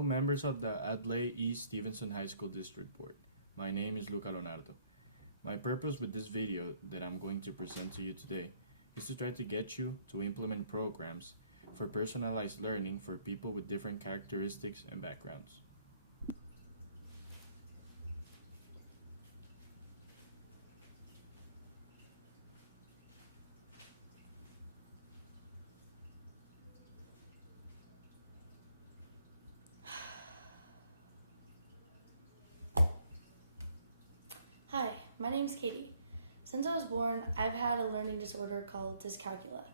Hello, members of the Adlai East Stevenson High School District Board. My name is Luca. My purpose with this video that I'm going to present to you today is to try to get you to implement programs for personalized learning for people with different characteristics and backgrounds. Hi, my name's Katie. Since I was born, I've had a learning disorder called dyscalculia.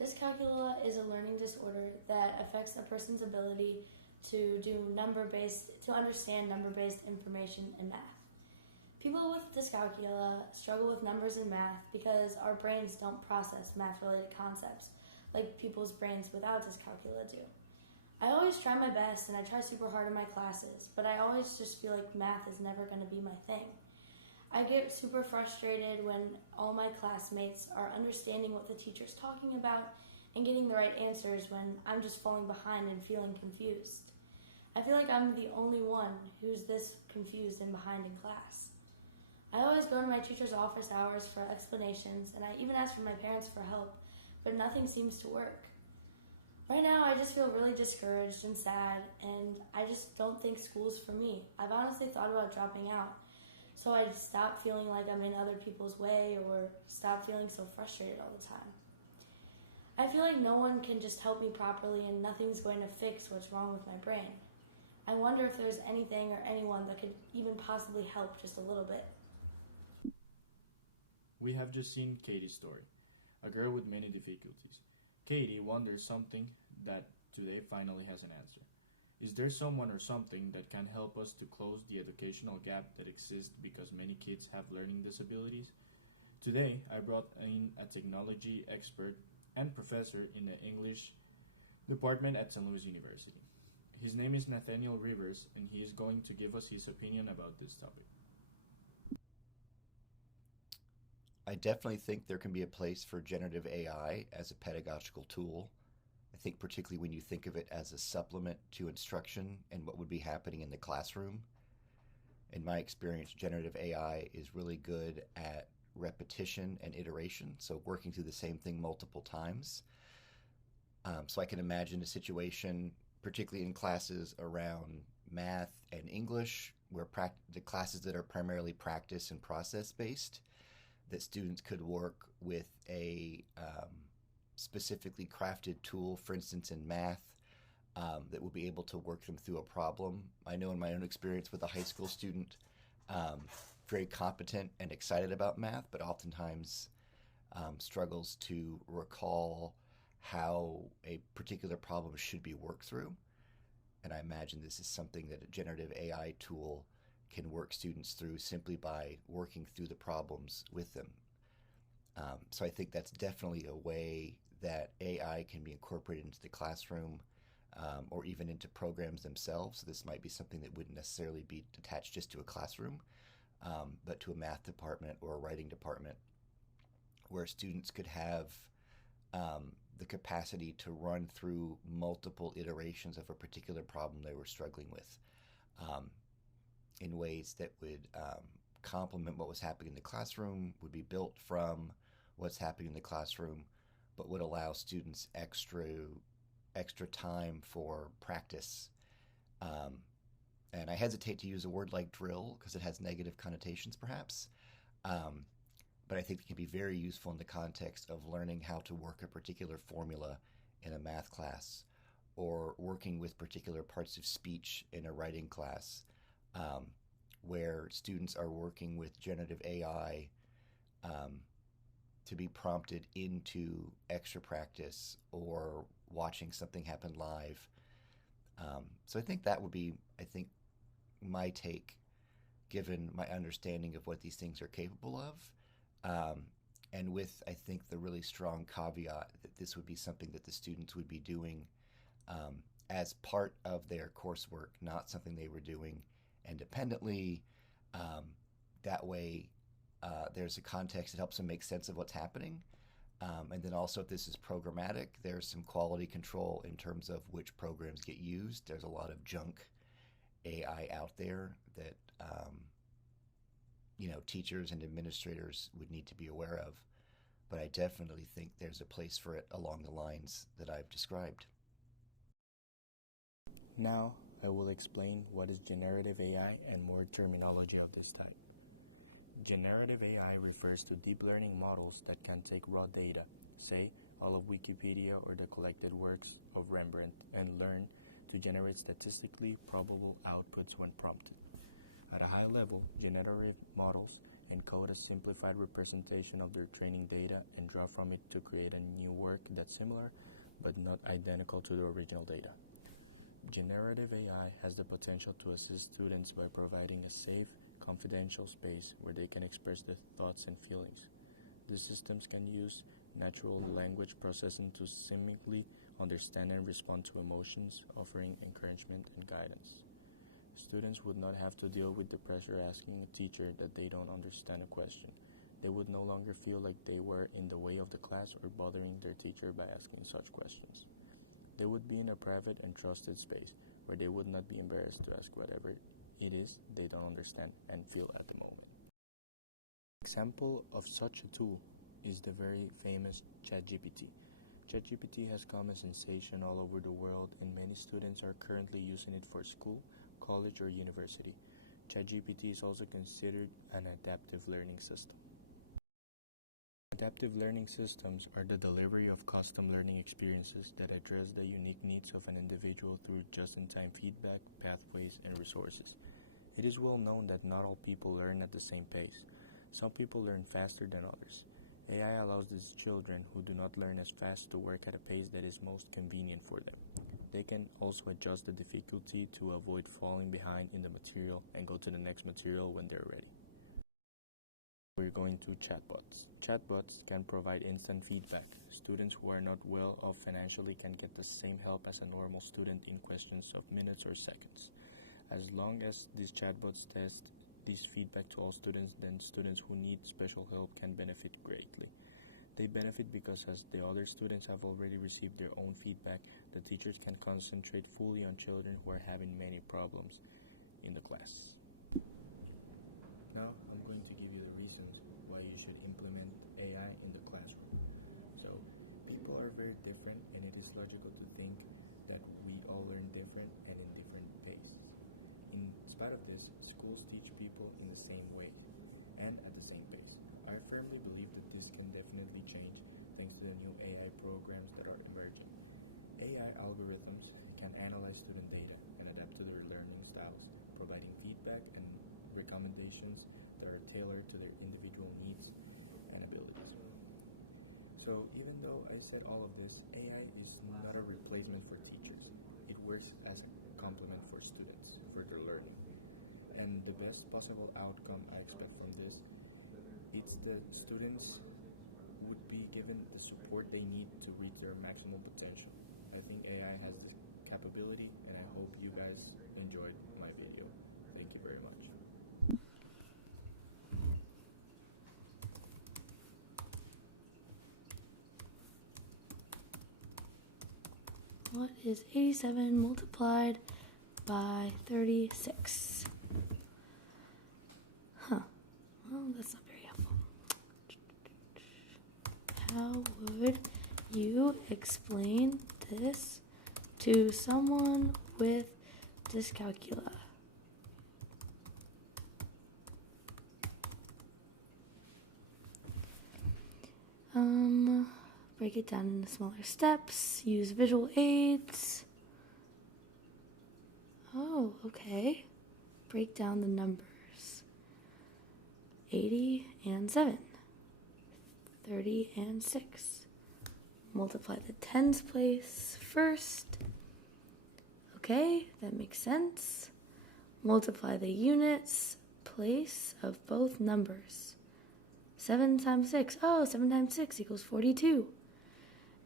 Dyscalculia is a learning disorder that affects a person's ability to understand number-based information in math. People with dyscalculia struggle with numbers and math because our brains don't process math-related concepts like people's brains without dyscalculia do. I always try my best and I try super hard in my classes, but I always just feel like math is never going to be my thing. I get super frustrated when all my classmates are understanding what the teacher's talking about and getting the right answers when I'm just falling behind and feeling confused. I feel like I'm the only one who's this confused and behind in class. I always go to my teacher's office hours for explanations, and I even ask for my parents for help, but nothing seems to work. Right now, I just feel really discouraged and sad, and I just don't think school's for me. I've honestly thought about dropping out, so I stop feeling like I'm in other people's way or stop feeling so frustrated all the time. I feel like no one can just help me properly and nothing's going to fix what's wrong with my brain. I wonder if there's anything or anyone that could even possibly help just a little bit. We have just seen Katie's story, a girl with many difficulties. Katie wonders something that today finally has an answer. Is there someone or something that can help us to close the educational gap that exists because many kids have learning disabilities? Today, I brought in a technology expert and professor in the English department at St. Louis University. His name is Nathaniel Rivers, and he is going to give us his opinion about this topic. I definitely think there can be a place for generative AI as a pedagogical tool. I think particularly when you think of it as a supplement to instruction and what would be happening in the classroom. In my experience, generative AI is really good at repetition and iteration, so working through the same thing multiple times. So I can imagine a situation, particularly in classes around math and English, where the classes that are primarily practice and process based, that students could work with a specifically crafted tool, for instance, in math, that will be able to work them through a problem. I know in my own experience with a high school student, very competent and excited about math, but oftentimes struggles to recall how a particular problem should be worked through. And I imagine this is something that a generative AI tool can work students through simply by working through the problems with them. So I think that's definitely a way that AI can be incorporated into the classroom, or even into programs themselves. So this might be something that wouldn't necessarily be attached just to a classroom, but to a math department or a writing department, where students could have the capacity to run through multiple iterations of a particular problem they were struggling with, in ways that would complement what was happening in the classroom, would be built from what's happening in the classroom, but would allow students extra time for practice. And I hesitate to use a word like drill because it has negative connotations, perhaps. But I think it can be very useful in the context of learning how to work a particular formula in a math class, or working with particular parts of speech in a writing class, where students are working with generative AI to be prompted into extra practice or watching something happen live. So I think that would be, my take, given my understanding of what these things are capable of. And with, I think, the really strong caveat that this would be something that the students would be doing as part of their coursework, not something they were doing independently. That way, there's a context that helps them make sense of what's happening. And then also, if this is programmatic, there's some quality control in terms of which programs get used. There's a lot of junk AI out there that teachers and administrators would need to be aware of. But I definitely think there's a place for it along the lines that I've described. Now, I will explain what is generative AI and more terminology of this type. Generative AI refers to deep learning models that can take raw data, say all of Wikipedia or the collected works of Rembrandt, and learn to generate statistically probable outputs when prompted. At a high level, generative models encode a simplified representation of their training data and draw from it to create a new work that's similar but not identical to the original data. Generative AI has the potential to assist students by providing a safe, confidential space where they can express their thoughts and feelings. These systems can use natural language processing to seamlessly understand and respond to emotions, offering encouragement and guidance. Students would not have to deal with the pressure asking a teacher that they don't understand a question. They would no longer feel like they were in the way of the class or bothering their teacher by asking such questions. They would be in a private and trusted space where they would not be embarrassed to ask whatever it is they don't understand and feel at the moment. An example of such a tool is the very famous ChatGPT. ChatGPT has become a sensation all over the world, and many students are currently using it for school, college, or university. ChatGPT is also considered an adaptive learning system. Adaptive learning systems are the delivery of custom learning experiences that address the unique needs of an individual through just-in-time feedback, pathways, and resources. It is well known that not all people learn at the same pace. Some people learn faster than others. AI allows these children who do not learn as fast to work at a pace that is most convenient for them. They can also adjust the difficulty to avoid falling behind in the material and go to the next material when they're ready. We're going to chatbots. Chatbots can provide instant feedback. Students who are not well off financially can get the same help as a normal student in questions of minutes or seconds. As long as these chatbots test this feedback to all students, then students who need special help can benefit greatly. They benefit because as the other students have already received their own feedback, the teachers can concentrate fully on children who are having many problems in the class. Now, I'm going to give you the reasons why you should implement AI in the classroom. So, people are very different, and it is logical to think that we all learn different and in different paces. In spite of this, schools teach people in the same way and at the same pace. I firmly believe that this can definitely change thanks to the new AI programs that are emerging. AI algorithms can analyze student data and adapt to their learning styles, providing feedback and recommendations that are tailored to their individual needs and abilities. So even though I said all of this, AI is not a replacement for teachers. It works as a complement for students, for their learning. And the best possible outcome I expect from this, it's the students would be given the support they need to reach their maximal potential. I think AI has the capability, and I hope you guys enjoyed my video. Thank you very much. What is 87 multiplied by 36? Well, that's not very helpful. How would you explain this to someone with dyscalculia? Break it down into smaller steps. Use visual aids. Oh, okay. Break down the numbers. 80 and 7. 30 and 6. Multiply the tens place first. Okay, that makes sense. Multiply the units place of both numbers. 7 times 6. Oh, 7 times 6 equals 42.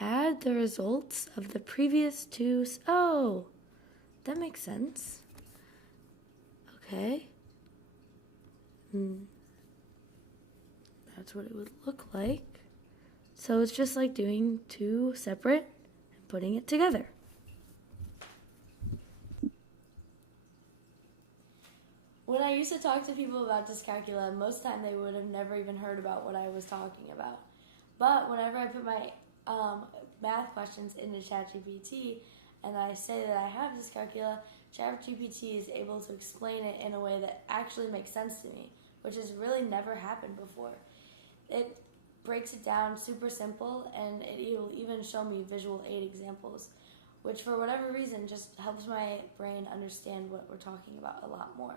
Add the results of the previous two. Oh, that makes sense. Okay. That's what it would look like. So it's just like doing two separate and putting it together. When I used to talk to people about dyscalculia, most of the time they would have never even heard about what I was talking about. But whenever I put my math questions into ChatGPT and I say that I have dyscalculia, ChatGPT is able to explain it in a way that actually makes sense to me, which has really never happened before. It breaks it down super simple, and it'll even show me visual aid examples, which for whatever reason just helps my brain understand what we're talking about a lot more.